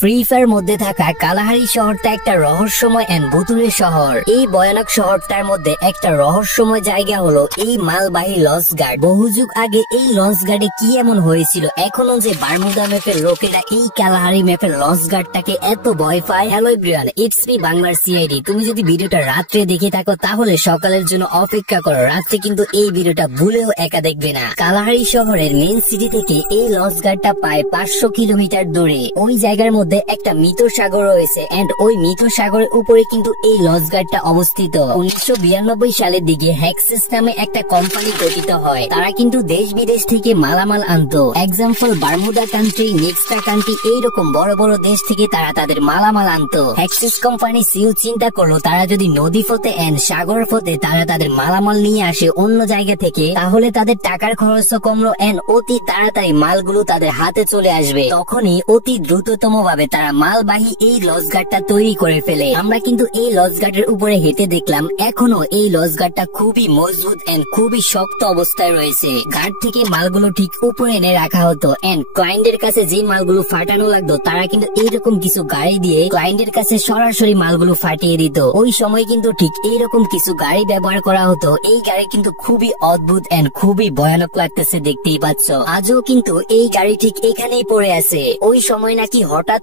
Free fire মধ্যে থাকা Kalahari শহরটা একটা রহস্যময় এন্ড ভুতুড়ে শহর। এই ভয়ানক শহরটার মধ্যে একটা রহস্যময় জায়গা হলো এই মালবাহী লঞ্চ গার্ড। বহু যুগ আগে এই লঞ্চ গার্ডে কি এমন হয়েছিল এখনো যে বারমুদা ম্যাপের লোকেরা এই কালাহারি ম্যাপের লঞ্চ গার্ডটাকে এত ভয় পায়। হ্যালো এভরিওয়ান, ইটস মি বাংলার সিআইডি। তুমি যদি ভিডিওটা রাত্রে দেখে থাকো তাহলে সকালের জন্য অপেক্ষা করো, রাত্রে কিন্তু এই ভিডিওটা ভুলেও একা দেখবে না। কালাহারি শহরের মেইন সিটি থেকে এই লঞ্চ গার্ডটা প্রায় 500 কিলোমিটার দূরে। ওই জায়গার মধ্যে একটা মৃত সাগর রয়েছে এন্ড ওই মৃত সাগরের উপরে কিন্তু এই লঞ্চ গার্ডটা অবস্থিত। 1992 সালের দিকে হ্যাক্সিস নামে একটা কোম্পানি গঠিত হয়। তারা কিন্তু দেশ বিদেশ থেকে মালামাল আনতো। এক্সাম্পল বারমুদা কান্ট্রি, নেক্সটা কান্ট্রি, এইরকম বড় বড় দেশ থেকে তারা তাদের মালামাল আনতো। হ্যাক্সিস কোম্পানি সিও চিন্তা করলো তারা যদি নদী পথে এন্ড সাগর পথে তারা তাদের মালামাল নিয়ে আসে অন্য জায়গা থেকে, তাহলে তাদের টাকার খরচও কমলো এন্ড অতি তাড়াতাড়ি মালগুলো তাদের হাতে চলে আসবে। তখনই অতি দ্রুততম ভাবে তারা মালবাহী এই লঞ্চ গার্ডটা তৈরি করে ফেলে। আমরা কিন্তু এই লঞ্চ গার্ডের উপরে হেঁটে দেখলাম এখনো এই লঞ্চ গার্ডটা খুবই মজবুত এন্ড খুবই শক্ত অবস্থায় রয়েছে। গার্ড থেকে মালগুলো ঠিক উপরে এনে রাখা হতো এন্ড ক্লায়েন্টের কাছে যে মালগুলো ফাটানো লাগতো তারা কিন্তু এইরকম কিছু গাড়ি দিয়ে ক্লায়েন্টের কাছে সরাসরি মালগুলো ফাটিয়ে দিত। ওই সময় কিন্তু ঠিক এইরকম কিছু গাড়ি ব্যবহার করা হতো। এই গাড়ি কিন্তু খুবই অদ্ভুত এন্ড খুবই ভয়ানক লাগতেছে, দেখতেই পাচ্ছ। আজও কিন্তু এই গাড়ি ঠিক এখানেই পড়ে আছে। ওই সময় নাকি হঠাৎ